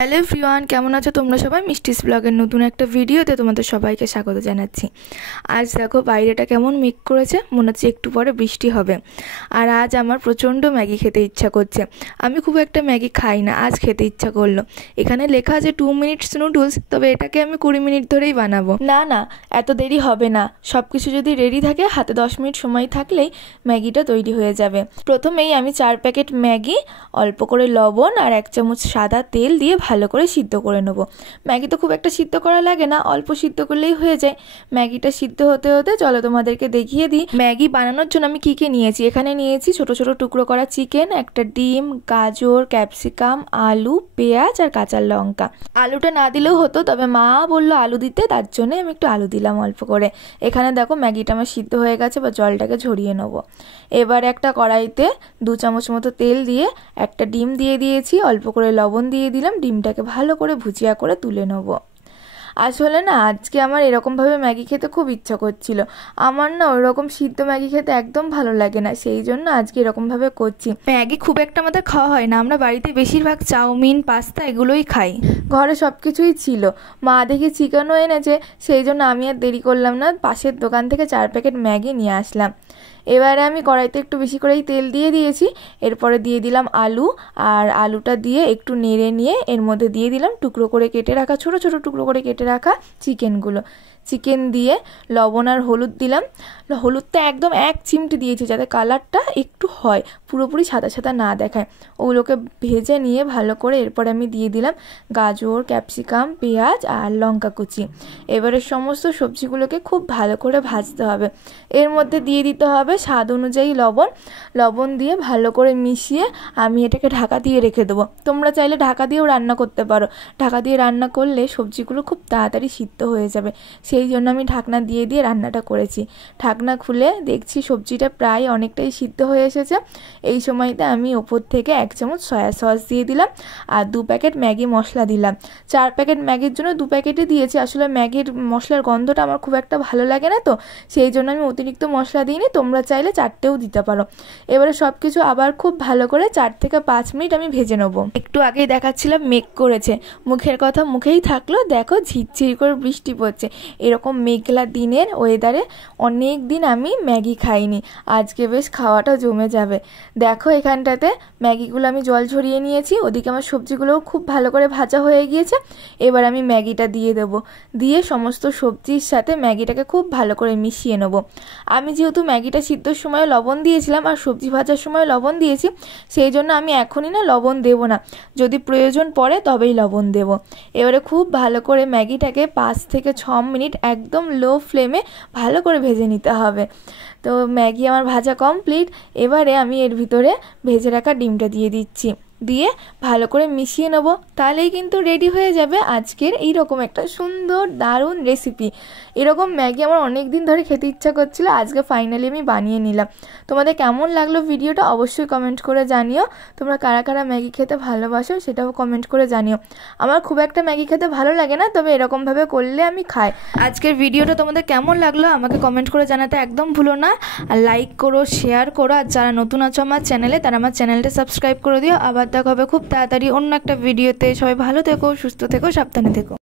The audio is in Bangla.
হ্যালো এভরিওয়ান, কেমন আছো তোমরা সবাই? মিষ্টিস ব্লগের নতুন একটা ভিডিওতে তোমাদের সবাইকে স্বাগত জানাচ্ছি। আজ দেখো বাইরেটা কেমন মেঘ করেছে, মনে হচ্ছে একটু পরে বৃষ্টি হবে। আর আজ আমার প্রচণ্ড ম্যাগি খেতে ইচ্ছা করছে। আমি খুব একটা ম্যাগি খাই না, আজ খেতে ইচ্ছা করলো। এখানে লেখা আছে 2 মিনিটস নুডলস, তবে এটাকে আমি 20 মিনিট ধরেই বানাবো। না, এত দেরি হবে না। সব কিছু যদি রেডি থাকে, হাতে 10 মিনিট সময় থাকলেই ম্যাগিটা তৈরি হয়ে যাবে। প্রথমেই আমি 4 প্যাকেট ম্যাগি, অল্প করে লবণ আর 1 চামচ সাদা তেল দিয়ে ভালো করে সিদ্ধ করে নেব। ম্যাগি তো খুব একটা সিদ্ধ করা লাগে না, অল্প সিদ্ধ করলেই হয়ে যায়। ম্যাগিটা সিদ্ধ হতে হতে চলো তোমাদেরকে দেখিয়ে দিই ম্যাগি বানানোর জন্য আমি কী নিয়েছি। এখানে নিয়েছি ছোট ছোট টুকরো করা চিকেন, একটা ডিম, গাজর, ক্যাপসিকাম, আলু, পেঁয়াজ আর কাঁচা লঙ্কা। আলুটা না দিলেও হতো, তবে মা বললো আলু দিতে, তার জন্য আমি একটু আলু দিলাম অল্প করে। এখানে দেখো ম্যাগিটা আমার সিদ্ধ হয়ে গেছে, বা জলটাকে ঝরিয়ে নেবো। এবার একটা কড়াইতে 2 চামচ মতো তেল দিয়ে একটা ডিম দিয়ে দিয়েছি, অল্প করে লবণ দিয়ে দিলাম। ডিমটাকে ভালো করে ভুজিয়া করে তুলে নেব। আসলে না, আজকে আমার এরকমভাবে ম্যাগি খেতে খুব ইচ্ছা করছিল। আমার না ওইরকম সিদ্ধ ম্যাগি খেতে একদম ভালো লাগে না, সেই জন্য আজকে এরকমভাবে করছি। ম্যাগি খুব একটা আমাদের খাওয়া হয় না, আমরা বাড়িতে বেশিরভাগ চাউমিন, পাস্তা এগুলোই খাই। ঘরে সব কিছুই ছিল, মা দেখি চিকেনও এনেছে, সেই জন্য আমি আর দেরি করলাম না, পাশের দোকান থেকে 4 প্যাকেট ম্যাগি নিয়ে আসলাম। এবারে আমি কড়াইতে একটু বেশি করেই তেল দিয়ে দিয়েছি। এরপরে দিয়ে দিলাম আলু, আর আলুটা দিয়ে একটু নেড়ে নিয়ে এর মধ্যে দিয়ে দিলাম টুকরো করে কেটে রাখা, ছোট ছোট টুকরো করে কেটে রাখা চিকেনগুলো। চিকেন দিয়ে লবণ আর হলুদ দিলাম। হলুদটা একদম 1 চিমটি দিয়েছি, যাতে কালারটা একটু হয়, পুরোপুরি সাদা সাদা না দেখায়। ওগুলোকে ভেজে নিয়ে ভালো করে এরপরে আমি দিয়ে দিলাম গাজর, ক্যাপসিকাম, পেঁয়াজ আর লঙ্কা কুচি। এবারে সমস্ত সবজিগুলোকে খুব ভালো করে ভাজতে হবে। এর মধ্যে দিয়ে দিতে হবে স্বাদ অনুযায়ী লবণ দিয়ে ভালো করে মিশিয়ে আমি এটাকে ঢাকা দিয়ে রেখে দেবো। তোমরা চাইলে ঢাকা দিয়েও রান্না করতে পারো। ঢাকা দিয়ে রান্না করলে সবজিগুলো খুব তাড়াতাড়ি সিদ্ধ হয়ে যাবে, সেই জন্য আমি ঢাকনা দিয়ে রান্নাটা করেছি। ঢাকনা খুলে দেখছি সবজিটা প্রায় অনেকটাই সিদ্ধ হয়ে এসেছে। এই সময়তে আমি ওপর থেকে 1 চামচ সয়া সস দিয়ে দিলাম, আর 2 প্যাকেট ম্যাগি মশলা দিলাম। 4 প্যাকেট ম্যাগির জন্য 2 প্যাকেটই দিয়েছি। আসলে ম্যাগির মশলার গন্ধটা আমার খুব একটা ভালো লাগে না, তো সেই জন্য আমি অতিরিক্ত মশলা দিইনি। তোমরা চাইলে 4টেও দিতে পারো। এবারে সব কিছু আবার খুব ভালো করে 4 থেকে 5 মিনিট আমি ভেজে নেবো। একটু আগেই দেখাচ্ছিলাম মেঘ করেছে, মুখের কথা মুখেই থাকলো। দেখো ঝিরঝির করে বৃষ্টি পড়ছে। এরকম মেঘলা দিনের ওয়েদারে অনেক দিন আমি ম্যাগি খাইনি, আজকে বেশ খাওয়াটা জমে যাবে। দেখো এখানটাতে ম্যাগিগুলো আমি জল ঝরিয়ে নিয়েছি, ওদিকে আমার সবজিগুলোও খুব ভালো করে ভাজা হয়ে গিয়েছে। এবার আমি ম্যাগিটা দিয়ে দেবো, দিয়ে সমস্ত সবজির সাথে ম্যাগিটাকে খুব ভালো করে মিশিয়ে নেবো। আমি যেহেতু ম্যাগিটা সিদ্ধর সময় লবণ দিয়েছিলাম আর সবজি ভাজার সময় লবণ দিয়েছি, সেই জন্য আমি এখনই না লবণ দেবো না, যদি প্রয়োজন পড়ে তবেই লবণ দেবো। এবারে খুব ভালো করে ম্যাগিটাকে 5 থেকে 6 মিনিট একদম লো ফ্লেমে ভালো করে ভেজে নিতে হবে। তো ম্যাগি আমার ভাজা কমপ্লিট। এবারে আমি এর ভিতরে ভেজে রাখা ডিমটা দিয়ে দিচ্ছি, দিয়ে ভালো করে মিশিয়ে নেবো। তাহলেই কিন্তু রেডি হয়ে যাবে আজকের এইরকম একটা সুন্দর দারুণ রেসিপি। এরকম ম্যাগি আমার অনেক দিন ধরে খেতে ইচ্ছা করছিল, আজকে ফাইনালি আমি বানিয়ে নিলাম। তোমাদের কেমন লাগলো ভিডিওটা অবশ্যই কমেন্ট করে জানিও। তোমরা কারা কারা ম্যাগি খেতে ভালোবাসো সেটাও কমেন্ট করে জানিও। আমার খুব একটা ম্যাগি খেতে ভালো লাগে না, তবে এরকমভাবে করলে আমি খাই। আজকের ভিডিওটা তোমাদের কেমন লাগলো আমাকে কমেন্ট করে জানাতে একদম ভুলো না। আর লাইক করো, শেয়ার করো, আর যারা নতুন আছো আমার চ্যানেলে তারা আমার চ্যানেলটা সাবস্ক্রাইব করে দিও। আবার দেখা হবে খুব তাড়াতাড়ি অন্য একটা ভিডিওতে। সবাই ভালো থেকো, সুস্থ থেকো, সাবধানে থেকো।